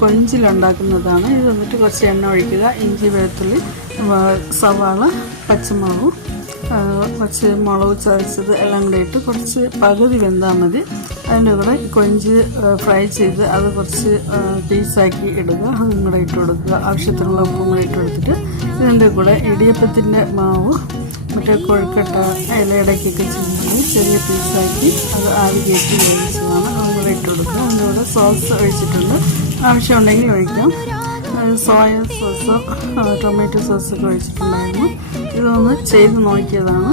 കൊഞ്ചിലുണ്ടാക്കുന്നതാണ്. ഇത് വന്നിട്ട് കുറച്ച് എണ്ണ ഒഴിക്കുക. ഇഞ്ചി വെളുത്തുള്ളി സവാള പച്ചമുളകും കുറച്ച് മുളക് ചതച്ചത് എല്ലാം കൂടെ ഇട്ട് കുറച്ച് പകുതി വെന്താൽ മതി. അതിന്റെ കൂടെ കൊഞ്ച് ഫ്രൈ ചെയ്ത് അത് കുറച്ച് പീസാക്കി ഇടുക. അതും കൂടെ ഇട്ട് കൊടുക്കുക. ആവശ്യത്തിനുള്ള ഉപ്പും കൂടെ ഇട്ട് കൊടുത്തിട്ട് ഇതിന്റെ കൂടെ ഇടിയപ്പത്തിന്റെ മാവ് മറ്റേ കൊഴുക്കട്ട ഇലയിടയ്ക്കൊക്കെ ചെയ്യുന്നത് ചെറിയ പീസാക്കി അത് ആവി കയറ്റി വേവിച്ചതാണ്. അതും കൂടെ ഇട്ട് കൊടുക്കുക. അതിന്റെ കൂടെ സോസ് ഒഴിച്ചിട്ടുണ്ട്. ആവശ്യമുണ്ടെങ്കിൽ ഒഴിക്കാം സോയ സോസ് ടൊമാറ്റോ സോസ് ഒക്കെ ഒഴിച്ചിട്ടുണ്ടായിരുന്നു ഇതൊന്ന് ചെയ്ത് നോക്കിയതാണ്.